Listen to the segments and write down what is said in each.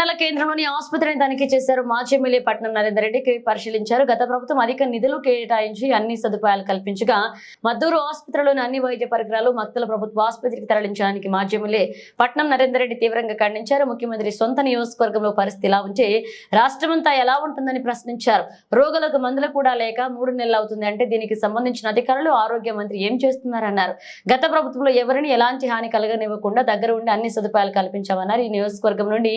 మండల కేంద్రంలోని ఆసుపత్రిని తనిఖీ చేశారు మాజీ ఎమ్మెల్యే పట్నం నరేందర్ రెడ్డికి పరిశీలించారు. గత ప్రభుత్వం అధిక నిధులు కేటాయించి అన్ని సదుపాయాలు కల్పించగా మద్దూరు ఆసుపత్రిలోని అన్ని వైద్య పరికరాలు మక్తల ప్రభుత్వ ఆసుపత్రికి తరలించడానికి మాజీ ఎమ్మెల్యే పట్నం నరేందర్ రెడ్డి తీవ్రంగా ఖండించారు. ముఖ్యమంత్రి సొంత నియోజకవర్గంలో పరిస్థితి ఇలా ఉంటే రాష్ట్రమంతా ఎలా ఉంటుందని ప్రశ్నించారు. రోగులకు మందులు కూడా లేక మూడు నెలలు అవుతుంది అంటే దీనికి సంబంధించిన అధికారులు ఆరోగ్య మంత్రి ఏం చేస్తున్నారన్నారు. గత ప్రభుత్వంలో ఎవరిని ఎలాంటి హాని కలగనివ్వకుండా దగ్గర ఉండి అన్ని సదుపాయాలు కల్పించామన్నారు. ఈ నియోజకవర్గం నుండి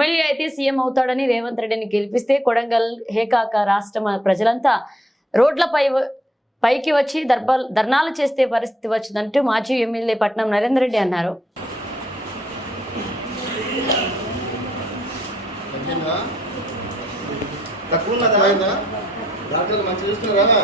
ఎమ్మెల్యే అయితే సీఎం అవుతాడని రేవంత్ రెడ్డిని గెలిపిస్తే కొడంగల్ హేకాక రాష్ట్ర ప్రజలంతా రోడ్లపై పైకి వచ్చి దర్భ ధర్నాలు చేస్తే పరిస్థితి వచ్చిందంటూ మాజీ ఎమ్మెల్యే పట్నం నరేందర్ రెడ్డి అన్నారు. చూస్తున్నారా?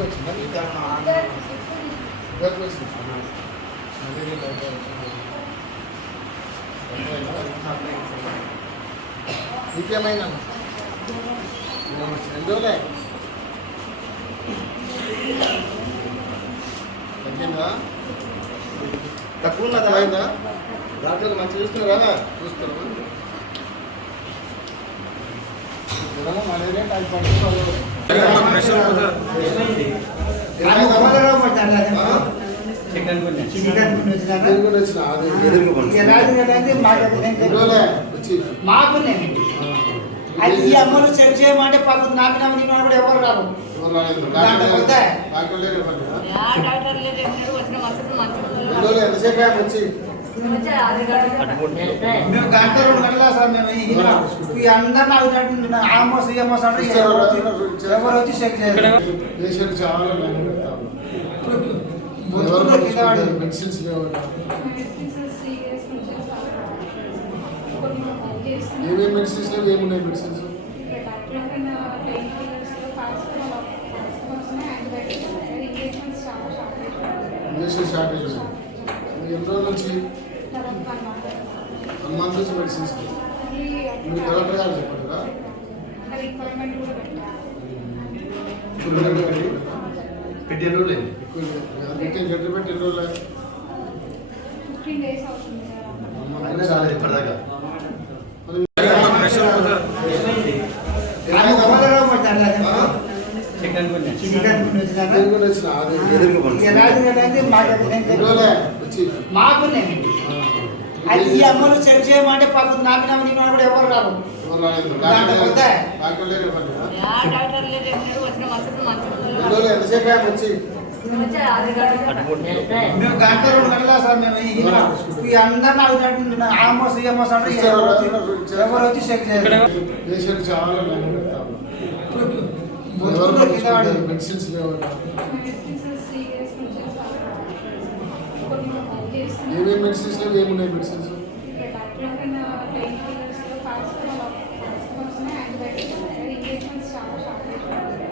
వచ్చిందా? నీకేమైనా జ్వరం రోజులే తక్కువ ఉన్నదా అయిందా డాక్టర్లు మంచి చూస్తున్నారా? టైఫాయిడ్ చికెన్ కూడా వచ్చిన అది ఈ అమ్మలు చెక్ చేయమంటే పక్కన నాకు నమ్మి కూడా ఎవరు రారు. వచ్చి? మేము గంట రెండు గంటల సార్ మేము ఈ- ఈ అందరిని అడిగినట్టు ఆమోస్ ఏమోస్ అంటే ఎవరు వచ్చి- ఎవరు వచ్చి చెక్ చాలా లైన్ పెడతారు ఎవరు బొత్తులో కింద పట్టించుకుంటారు? పడి- మెడిసిన్స్ లేవు ఏమేమి మెడిసిన్స్ లేవు? ఏమున్నాయి మెడిసిన్స్ ఇంజక్షన్ షార్టేజ్ ఉంది ఎన్ని రోజుల నుంచి? వన్ మంత్ నుంచి మెడిసిన్స్. మీరు కలెక్టర్ గారు చెప్పండి కదా పెట్టి ఎన్ని రోజులు పెట్టి ఎన్ని రోజులు చాలేదు ఇప్పటిదాకా అది ఎవరు పట్టారు అది? చికెన్ చికెన్ నేను కూడా వచ్చిన అది ఎలాంటి మాకు అది ఈ అమ్మలు చెక్ చేయమంటే పక్కన నాకు నమ్మి కూడా ఎవరు వచ్చి మేము గంట రెండు గంటల సార్ మేము ఈ- అందరిని అడిగినట్టు ఆమోస్ ఏమోస్ అంటే ఎవరు వచ్చి- చెక్ చాలా లైన్ పెడతారు ఎవరు బొత్తులో కింద పట్టించుకుంటారు? పడి- మెడిసిన్స్ లేవు ఏమేమి మెడిసిన్స్ లేవు? ఏమున్నాయి మెడిసిన్స్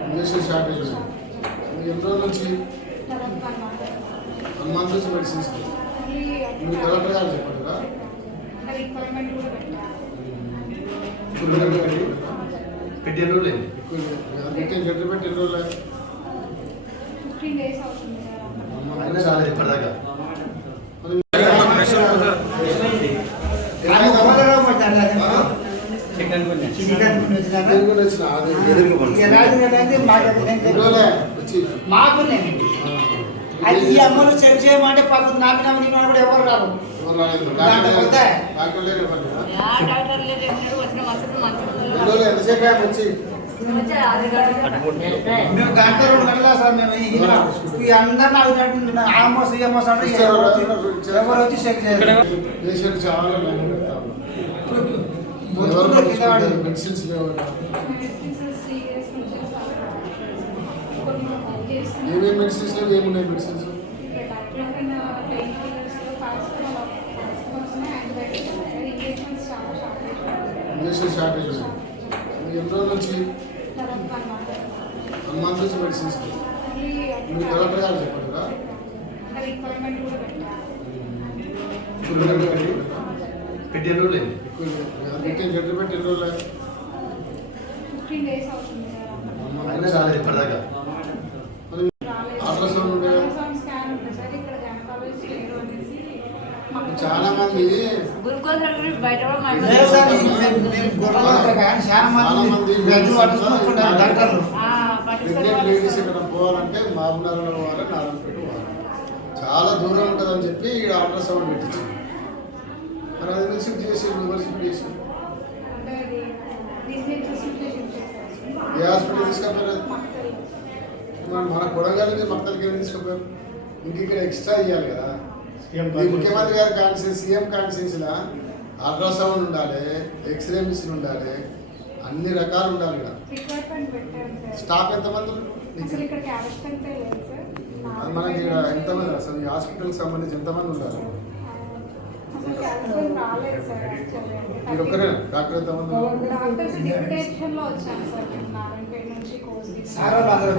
ఇంజక్షన్ షార్టేజ్ ఎన్ని రోజుల నుంచి? వన్ మంత్ నుంచి మెడిసిన్స్. మీరు కలెక్టర్ గారు చెప్పండి కదా పెట్టి ఎన్ని రోజులు పెట్టి ఎన్ని రోజులు అయినా చాలేదు ఇప్పటిదాకా. అది ఎవరు పట్టారు అది? చికెన్ నేను కూడా వచ్చిన అది ఎలాంటి మాకు అది ఈ అమ్మలు చెక్ చేయమంటే పక్కన నాకు నమ్మి కూడా ఎవరు. దాంట్లో డాక్టర్? డాక్టర్ మేము గంట రెండు గంటల సార్ మేము ఈ- అందరిని అడిగినట్టు ఆమోస్ ఏమోస్ అంటే ఎవరు వచ్చి- చెక్ పేషెంట్ చాలా మెడిసిన్స్ లేవు ఏమేమి మెడిసిన్స్ లేవు? ఏమున్నాయి మెడిసిన్స్? ఇంజక్షన్ షార్టేజ్ ఉంది ఎన్ని రోజుల నుంచి వన్ మంత్ నుంచి మెడిసిన్స్. మీరు కలెక్టర్ గారు చెప్పండి కదా పెట్టి ఎన్ని రోజులు పెట్టిన గడ్డి పెట్టి ఎన్ని రోజులు ఫిఫ్టీన్ డేస్ అవుతుంది. సార్ అయినా రాలేదు ఇప్పటిదాకా. అల్ట్రాసౌండ్ స్కాన్ ఉంది సార్ ఇక్కడ గైనకాలజీ లేరు అనేసి మాకు చాలా మంది గురుకుల గురించి బయట కూడా లేదు సార్ ఈ- మాట్లాడుతున్నారు. మేము- మేము గొడవ పడతాం కానీ చాలా చాలా మంది మంది వ్యాధులు పట్టించుకుంటున్నారు డాక్టర్లు పట్టించుకోని ప్రెగ్నెంట్ వాళ్ళు లేడీస్ ఇక్కడ పోవాలంటే మామూలు పోవాలి నారాయణపేట పోవాలి. చాలా దూరం ఉంటుందని చెప్పి ఇక్కడ అల్ట్రాసౌండ్ మరి అది షిఫ్ట్ చేసి ఏ హాస్పిటల్ మాకు తెలియదు మన మన కొడంగల్ వెళ్ళి తీసుకుపోయారు ఇంక ఇక్కడ ఎక్స్ట్రా ఇవ్వాలి కదా. ఈ ముఖ్యమంత్రి గారి కాన్స్టిట్యూన్స్ సీఎం కాన్స్టిట్యూన్స్ లా అల్ట్రాసౌండ్ ఉండాలి ఎక్స్రే మిషన్ ఉండాలి అన్ని రకాలు ఉండాలి ఇక్కడ. రిక్వైర్మెంట్ పెట్టారు సార్. స్టాఫ్ ఎంతమంది మనకి ఇక్కడ ఎంతమంది అసలు ఈ హాస్పిటల్కి సంబంధించి ఎంతమంది ఉండాలి మీరు ఒక్కరే డాక్టర్ ఎంతమంది సార్ అందరూ